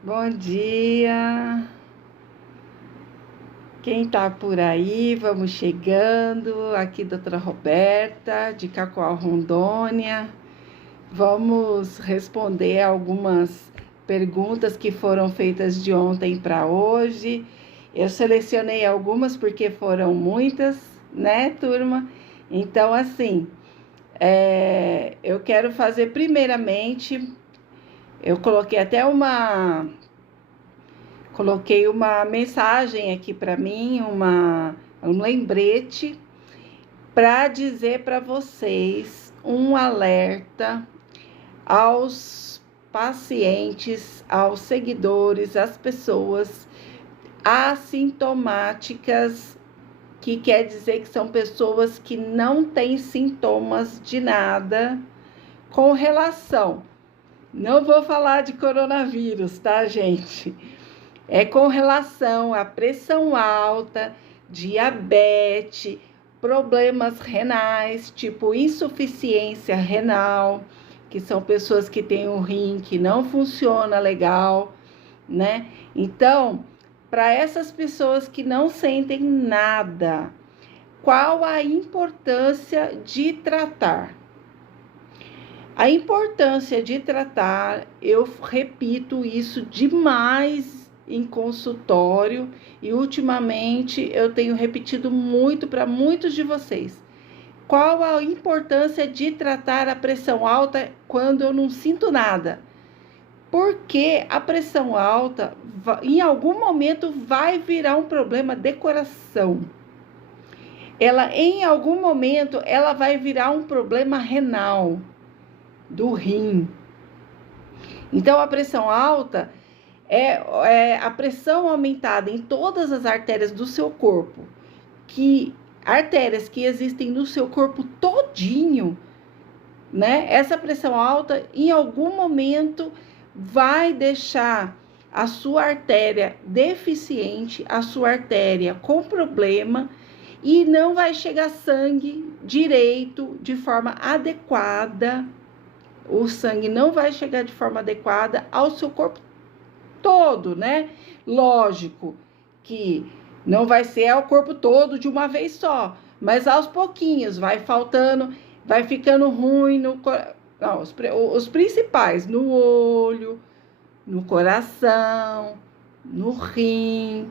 Bom dia! Quem tá por aí, vamos chegando. Aqui, doutora Roberta, de Cacoal, Rondônia. Vamos responder algumas perguntas que foram feitas de ontem para hoje. Eu selecionei algumas porque foram muitas, né, turma? Então, assim, eu quero fazer primeiramente, eu coloquei uma mensagem aqui para mim, um lembrete, para dizer para vocês um alerta aos pacientes, aos seguidores, às pessoas assintomáticas, que quer dizer que são pessoas que não têm sintomas de nada com relação. Não vou falar de coronavírus, tá, gente? É com relação à pressão alta, diabetes, problemas renais, tipo insuficiência renal, que são pessoas que têm o rim que não funciona legal, né? Então, para essas pessoas que não sentem nada, qual a importância de tratar? A importância de tratar, eu repito isso demais em consultório e ultimamente eu tenho repetido muito para muitos de vocês. Qual a importância de tratar a pressão alta quando eu não sinto nada? Porque a pressão alta, em algum momento, vai virar um problema de coração. Em algum momento, ela vai virar um problema renal do rim. Então, a pressão alta é a pressão aumentada em todas as artérias do seu corpo, artérias que existem no seu corpo todinho, né? Essa pressão alta, em algum momento, vai deixar a sua artéria deficiente, a sua artéria com problema, e não vai chegar sangue direito, de forma adequada. O sangue não vai chegar de forma adequada ao seu corpo todo, né? Lógico que não vai ser ao corpo todo de uma vez só, mas aos pouquinhos vai faltando, vai ficando ruim os principais, no olho, no coração, no rim.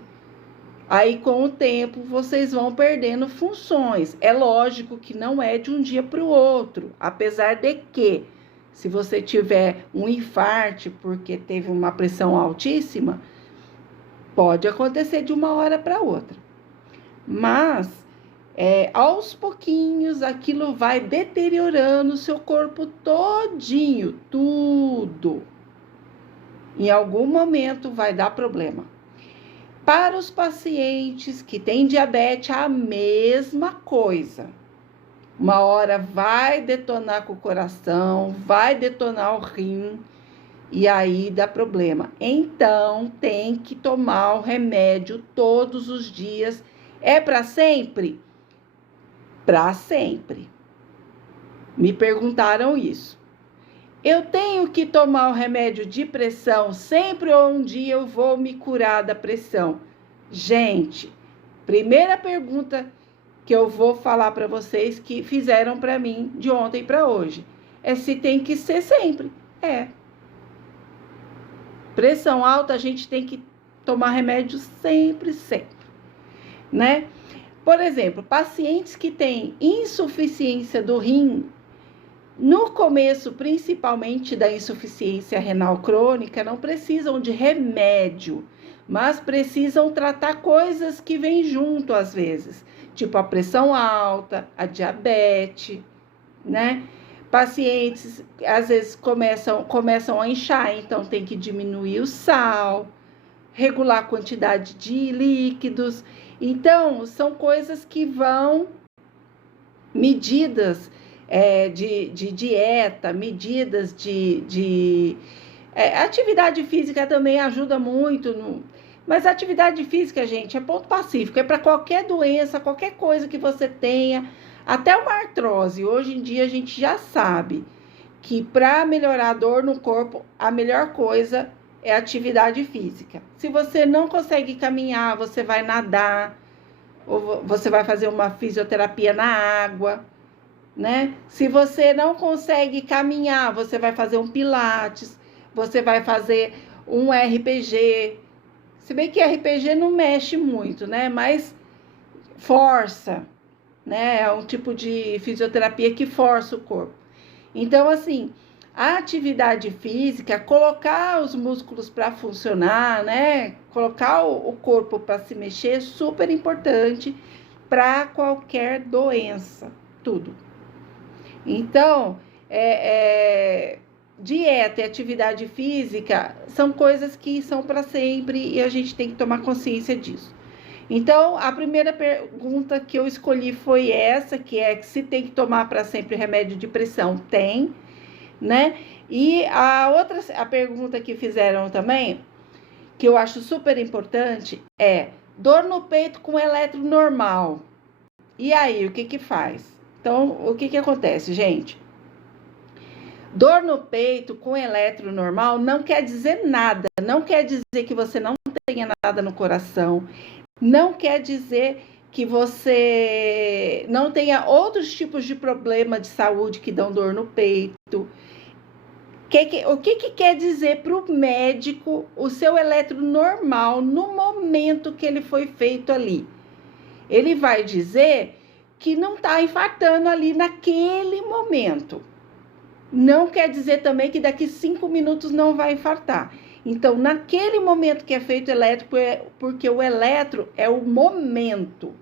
Aí, com o tempo, vocês vão perdendo funções. É lógico que não é de um dia para o outro, apesar de que, se você tiver um infarto porque teve uma pressão altíssima, pode acontecer de uma hora para outra. Mas, aos pouquinhos, aquilo vai deteriorando o seu corpo todinho, tudo. Em algum momento vai dar problema. Para os pacientes que têm diabetes, a mesma coisa. Uma hora vai detonar com o coração, vai detonar o rim, e aí dá problema. Então, tem que tomar o remédio todos os dias. É para sempre? Para sempre. Me perguntaram isso. Eu tenho que tomar o remédio de pressão sempre ou um dia eu vou me curar da pressão? Gente, primeira pergunta que eu vou falar para vocês que fizeram para mim de ontem para hoje é se tem que ser sempre. Pressão alta, a gente tem que tomar remédio sempre, né? Por exemplo, pacientes que têm insuficiência do rim, no começo, principalmente da insuficiência renal crônica, não precisam de remédio, mas precisam tratar coisas que vêm junto às vezes, tipo a pressão alta, a diabetes, né? Pacientes às vezes começam a inchar, então tem que diminuir o sal, regular a quantidade de líquidos. Então, são coisas que vão, medidas de dieta, medidas de atividade física também ajuda muito. Mas atividade física, gente, é ponto pacífico, é para qualquer doença, qualquer coisa que você tenha, até uma artrose. Hoje em dia a gente já sabe que para melhorar a dor no corpo, a melhor coisa é atividade física. Se você não consegue caminhar, você vai nadar, ou você vai fazer uma fisioterapia na água, né? Se você não consegue caminhar, você vai fazer um pilates, você vai fazer um RPG. Se bem que RPG não mexe muito, né? Mas força, né? É um tipo de fisioterapia que força o corpo. Então, assim, a atividade física, colocar os músculos para funcionar, né? Colocar o corpo para se mexer é super importante para qualquer doença, tudo. Então, dieta e atividade física são coisas que são para sempre e a gente tem que tomar consciência disso. Então, a primeira pergunta que eu escolhi foi essa, que é se tem que tomar para sempre remédio de pressão. Tem, né? E a pergunta que fizeram também, que eu acho super importante, é dor no peito com eletro normal. E aí, o que que faz? Então, o que que acontece, gente? Dor no peito com eletro normal não quer dizer nada, não quer dizer que você não tenha nada no coração, não quer dizer que você não tenha outros tipos de problema de saúde que dão dor no peito. O que quer dizer para o médico o seu eletro normal no momento que ele foi feito ali? Ele vai dizer que não está infartando ali naquele momento. Não quer dizer também que daqui 5 minutos não vai infartar. Então, naquele momento que é feito o eletro, porque o eletro é o momento,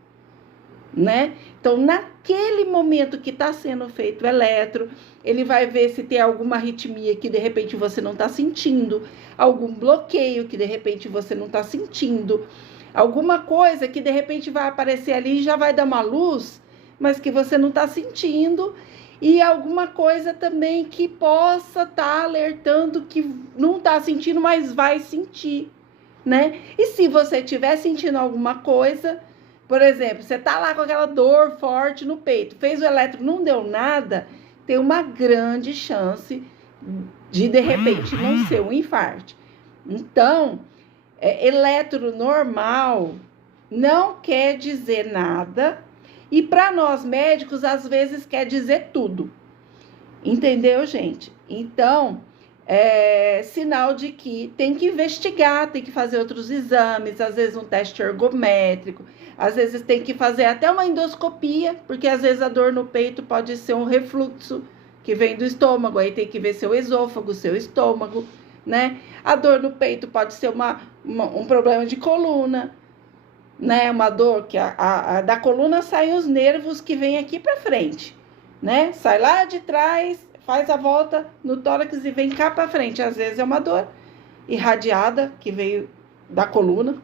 né? Então, naquele momento que está sendo feito o eletro, ele vai ver se tem alguma arritmia que de repente você não está sentindo, algum bloqueio que de repente você não está sentindo, alguma coisa que de repente vai aparecer ali e já vai dar uma luz, mas que você não está sentindo, e alguma coisa também que possa estar alertando que não está sentindo, mas vai sentir, né? E se você estiver sentindo alguma coisa, por exemplo, você está lá com aquela dor forte no peito, fez o eletro, não deu nada, tem uma grande chance de repente não ser um infarto. Então, eletro normal não quer dizer nada. E para nós médicos, às vezes quer dizer tudo. Entendeu, gente? Então, é sinal de que tem que investigar, tem que fazer outros exames, às vezes um teste ergométrico, às vezes tem que fazer até uma endoscopia, porque às vezes a dor no peito pode ser um refluxo que vem do estômago, aí tem que ver seu esôfago, seu estômago, né? A dor no peito pode ser um problema de coluna, né? Uma dor que da coluna saem os nervos que vêm aqui para frente, né? Sai lá de trás, faz a volta no tórax e vem cá para frente. Às vezes é uma dor irradiada que veio da coluna,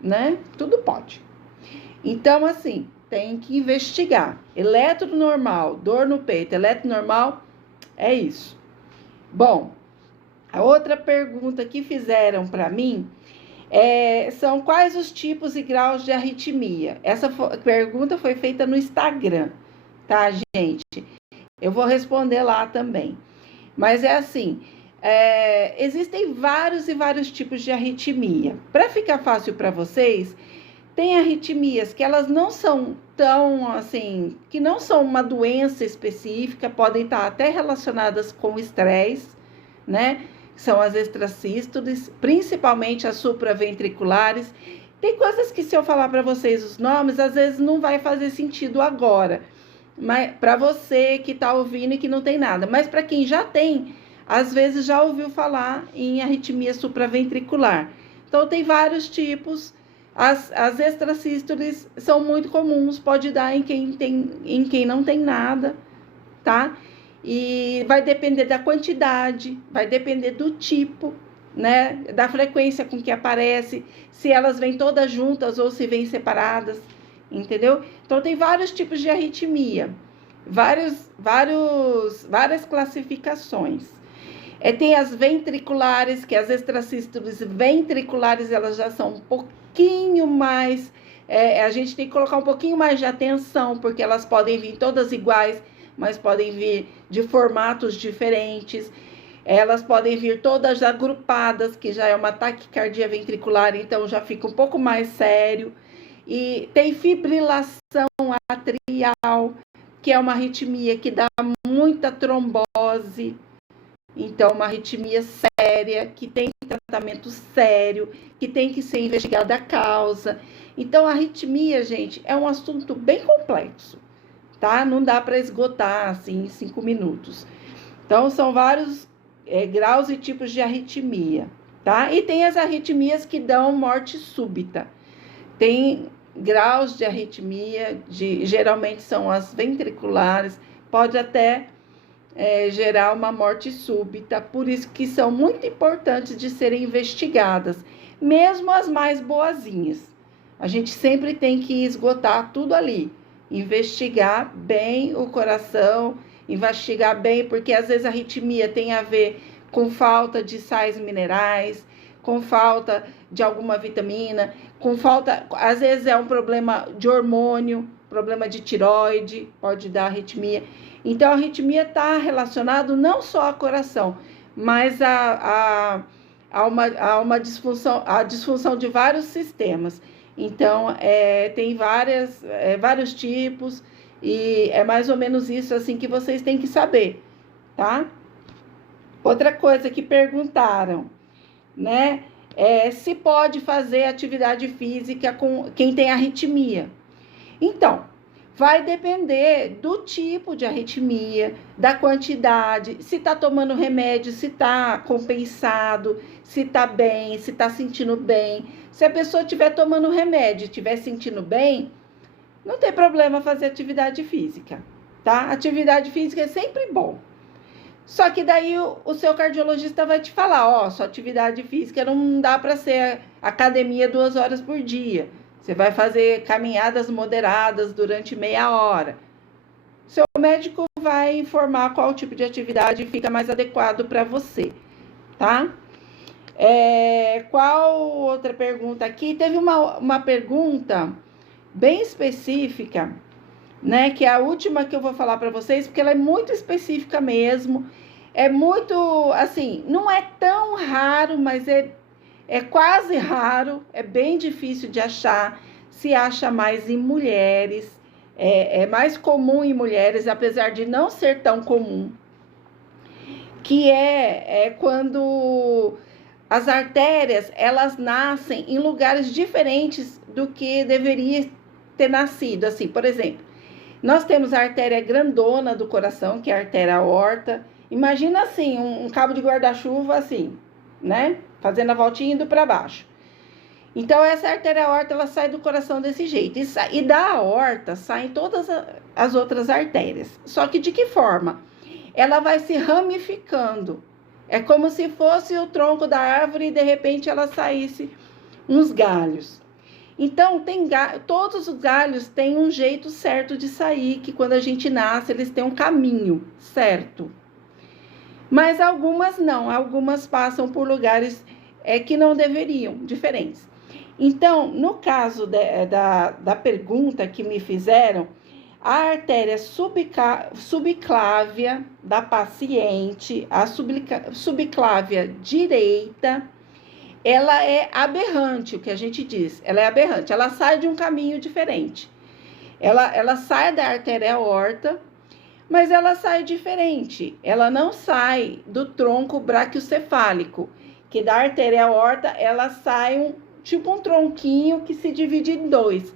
né? Tudo pode. Então, assim, tem que investigar. Eletro normal, dor no peito, eletro normal, é isso. Bom, a outra pergunta que fizeram para mim são quais os tipos e graus de arritmia? Essa pergunta foi feita no Instagram, tá, gente? Eu vou responder lá também. Mas é assim, existem vários e vários tipos de arritmia. Para ficar fácil para vocês, tem arritmias que elas não são tão, assim, que não são uma doença específica, podem estar até relacionadas com estresse, né? São as extrasístoles, principalmente as supraventriculares. Tem coisas que se eu falar para vocês os nomes, às vezes não vai fazer sentido agora, mas para você que está ouvindo e que não tem nada. Mas para quem já tem, às vezes já ouviu falar em arritmia supraventricular. Então tem vários tipos. As extrasístoles são muito comuns, pode dar em quem não tem nada, tá? E vai depender da quantidade, vai depender do tipo, né? Da frequência com que aparece, se elas vêm todas juntas ou se vêm separadas, entendeu? Então, tem vários tipos de arritmia, várias classificações. Tem as ventriculares, que as extrasístoles ventriculares, elas já são um pouquinho mais, a gente tem que colocar um pouquinho mais de atenção, porque elas podem vir todas iguais, mas podem vir de formatos diferentes. Elas podem vir todas agrupadas, que já é uma taquicardia ventricular, então já fica um pouco mais sério. E tem fibrilação atrial, que é uma arritmia que dá muita trombose. Então, uma arritmia séria, que tem tratamento sério, que tem que ser investigada a causa. Então, a arritmia, gente, é um assunto bem complexo, tá? Não dá para esgotar, assim, em 5 minutos. Então, são vários graus e tipos de arritmia, tá? E tem as arritmias que dão morte súbita. Tem graus de arritmia, geralmente são as ventriculares, pode até gerar uma morte súbita, por isso que são muito importantes de serem investigadas, mesmo as mais boazinhas. A gente sempre tem que esgotar tudo ali, investigar bem o coração, investigar bem, porque às vezes a arritmia tem a ver com falta de sais minerais, com falta de alguma vitamina, com falta, às vezes é um problema de hormônio, problema de tireoide, pode dar arritmia. Então, a arritmia está relacionada não só ao coração, mas a uma disfunção, a disfunção de vários sistemas. Então, tem vários tipos, e é mais ou menos isso assim que vocês têm que saber, tá? Outra coisa que perguntaram, né? Se pode fazer atividade física com quem tem arritmia. Então, vai depender do tipo de arritmia, da quantidade, se está tomando remédio, se está compensado, se está bem, se está sentindo bem. Se a pessoa estiver tomando remédio e estiver sentindo bem, não tem problema fazer atividade física, tá? Atividade física é sempre bom. Só que daí o seu cardiologista vai te falar, sua atividade física não dá para ser academia 2 horas por dia. Você vai fazer caminhadas moderadas durante meia hora. Seu médico vai informar qual tipo de atividade fica mais adequado para você, tá? Qual outra pergunta aqui? Teve uma pergunta bem específica, né? Que é a última que eu vou falar para vocês, porque ela é muito específica mesmo. É muito, assim, não é tão raro, mas é quase raro, é bem difícil de achar, se acha mais em mulheres, é mais comum em mulheres, apesar de não ser tão comum, que é quando as artérias, elas nascem em lugares diferentes do que deveria ter nascido. Assim, por exemplo, nós temos a artéria grandona do coração, que é a artéria aorta. Imagina assim, um cabo de guarda-chuva assim, né? Fazendo a voltinha indo para baixo. Então, essa artéria aorta, ela sai do coração desse jeito. E da aorta saem todas as outras artérias. Só que de que forma? Ela vai se ramificando. É como se fosse o tronco da árvore e, de repente, ela saísse uns galhos. Então, todos os galhos têm um jeito certo de sair, que quando a gente nasce, eles têm um caminho certo. Mas algumas não, algumas passam por lugares que não deveriam, diferentes. Então, no caso da pergunta que me fizeram, a artéria subclávia da paciente, a subclávia direita, ela é aberrante, o que a gente diz, ela é aberrante, ela sai de um caminho diferente. Ela sai da artéria aorta, mas ela sai diferente, ela não sai do tronco braquiocefálico, que da artéria aorta, ela sai tipo um tronquinho que se divide em dois.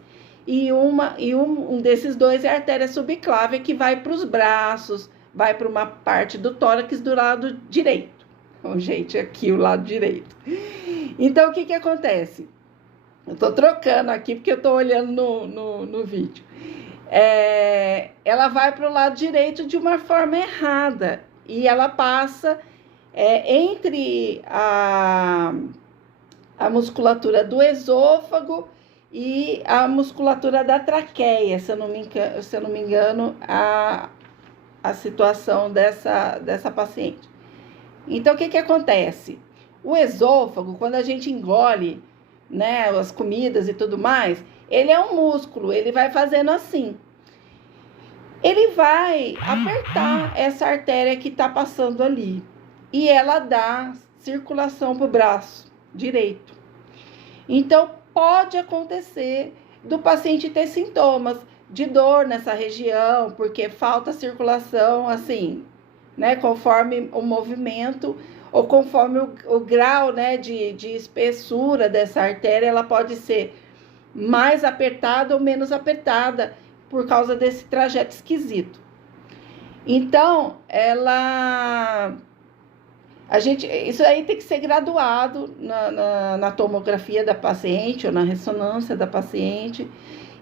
E um desses dois é a artéria subclávia, que vai para os braços, vai para uma parte do tórax do lado direito. Então, gente, aqui o lado direito. Então, o que acontece? Eu estou trocando aqui, porque eu estou olhando no vídeo. Ela vai para o lado direito de uma forma errada. E ela passa entre a musculatura do esôfago e a musculatura da traqueia, se eu não me engano, a situação dessa paciente. Então, o que acontece? O esôfago, quando a gente engole, né, as comidas e tudo mais, ele é um músculo, ele vai fazendo assim. Ele vai apertar essa artéria que está passando ali. e ela dá circulação para o braço direito. Então, pode acontecer do paciente ter sintomas de dor nessa região, porque falta circulação, assim, né, conforme o movimento ou conforme o grau, né, de espessura dessa artéria, ela pode ser mais apertada ou menos apertada por causa desse trajeto esquisito. Então, isso aí tem que ser graduado na tomografia da paciente ou na ressonância da paciente,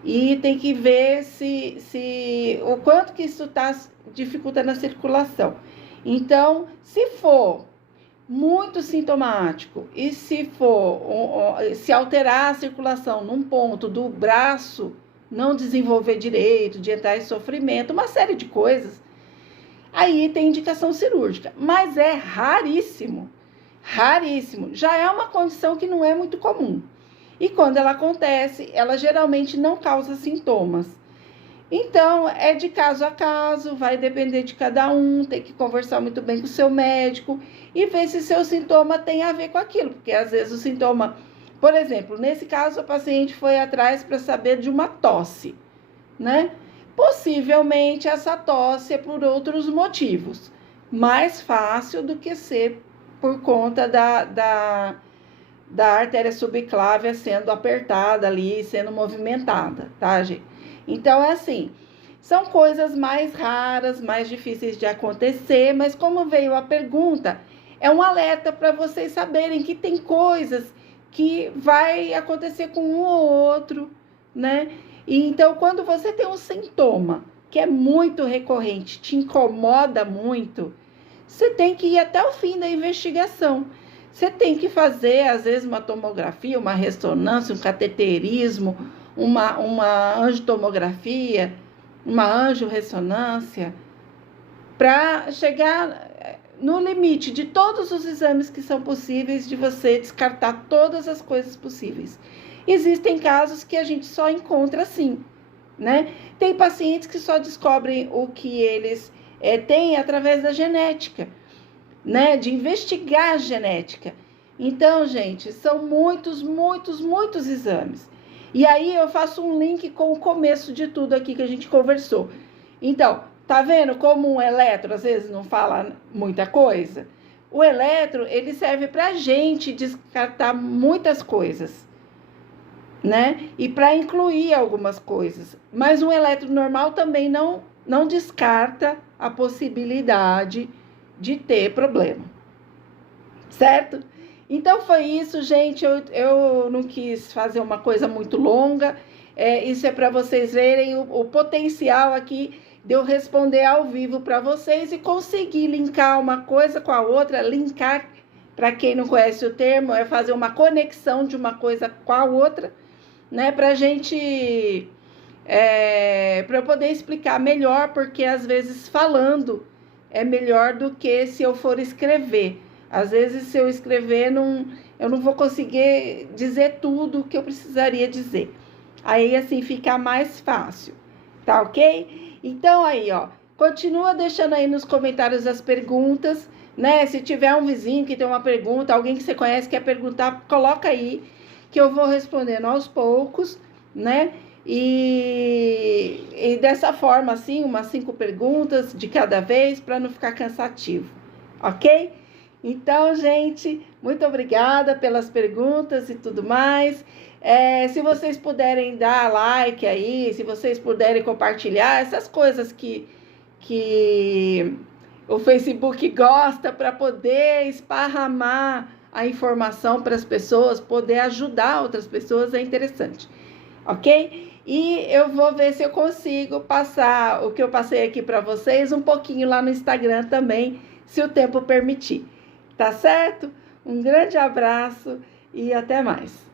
e tem que ver se o quanto que isso está dificultando a circulação. Então, se for muito sintomático e se alterar a circulação num ponto do braço não desenvolver direito, de entrar em sofrimento, uma série de coisas, aí tem indicação cirúrgica, mas é raríssimo, raríssimo. Já é uma condição que não é muito comum. E quando ela acontece, ela geralmente não causa sintomas. Então, é de caso a caso, vai depender de cada um, tem que conversar muito bem com o seu médico e ver se seu sintoma tem a ver com aquilo, porque às vezes o sintoma, por exemplo, nesse caso, a paciente foi atrás para saber de uma tosse, né? Possivelmente essa tosse é por outros motivos, mais fácil do que ser por conta da artéria subclávia sendo apertada ali, sendo movimentada, tá, gente? Então, é assim, são coisas mais raras, mais difíceis de acontecer, mas como veio a pergunta, é um alerta para vocês saberem que tem coisas que vai acontecer com um ou outro, né? E então, quando você tem um sintoma que é muito recorrente, te incomoda muito, você tem que ir até o fim da investigação. Você tem que fazer, às vezes, uma tomografia, uma ressonância, um cateterismo, uma angiotomografia, uma angiorressonância, para chegar no limite de todos os exames que são possíveis, de você descartar todas as coisas possíveis. Existem casos que a gente só encontra assim, né? Tem pacientes que só descobrem o que eles têm através da genética, né? De investigar a genética. Então, gente, são muitos exames. E aí eu faço um link com o começo de tudo aqui que a gente conversou. Então, tá vendo como um eletro às vezes não fala muita coisa? O eletro, ele serve pra gente descartar muitas coisas, né? E para incluir algumas coisas. Mas um eletro normal também não descarta a possibilidade de ter problema. Certo? Então, foi isso, gente. Eu não quis fazer uma coisa muito longa. Isso é para vocês verem o potencial aqui de eu responder ao vivo para vocês e conseguir linkar uma coisa com a outra. Linkar, para quem não conhece o termo, é fazer uma conexão de uma coisa com a outra, né? Para eu poder explicar melhor, porque às vezes falando é melhor do que se eu for escrever. Às vezes, se eu escrever, eu não vou conseguir dizer tudo o que eu precisaria dizer. Aí, assim, fica mais fácil, tá ok? Então, aí, ó, continua deixando aí nos comentários as perguntas, né? Se tiver um vizinho que tem uma pergunta, alguém que você conhece que quer perguntar, coloca aí, que eu vou respondendo aos poucos, né? E dessa forma, assim, umas 5 perguntas de cada vez, para não ficar cansativo, ok? Então, gente, muito obrigada pelas perguntas e tudo mais. Se vocês puderem dar like aí, se vocês puderem compartilhar, essas coisas que o Facebook gosta, para poder esparramar a informação para as pessoas, poder ajudar outras pessoas, é interessante, ok? E eu vou ver se eu consigo passar o que eu passei aqui para vocês um pouquinho lá no Instagram também, se o tempo permitir. Tá certo? Um grande abraço e até mais.